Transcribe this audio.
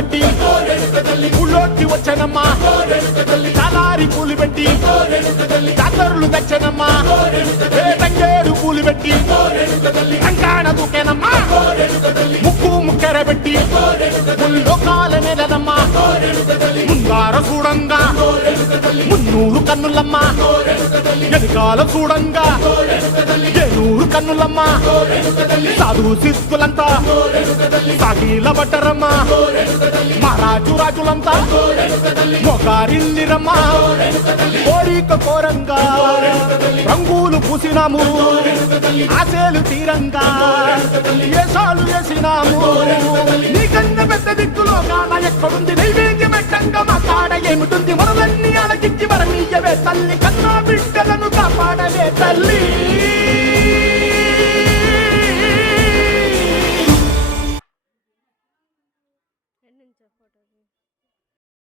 కట్టి ఊళ్ళోకి వచ్చనమ్మా చాలారి పూలు పెట్టి జాతరులు తెచ్చనమ్మా తంగేరు పూలు పెట్టి కంకాణ దూకేనమ్మా ముక్కు ముక్కెర పెట్టి ముల్లోకాల నెలనమ్మా ముందార చూడంగా మున్నూరు కన్నులమ్మా వెనకాల చూడంగా ఏనూరు కన్నులమ్మా సాధు శిస్తులంతా సాగిల బట్టరమ్మా మహారాజు రాజులంతా మొగారిల్లిరమ్మా కోరిక కోరంగా రంగులు పూసినాము ఆశలు తీరంగా ఏసాలు వేసినాము నీకన్నా పెద్ద దిక్కులో కాన ఎక్కడుంది నైవేద్యం ఎట్టంగా మా కాడ ఏమిటుంది మనలన్నీ అలకిచ్చి వరనీయవే తల్లి కన్నా బిడ్డలను కాపాడవే తల్లి ఫోటో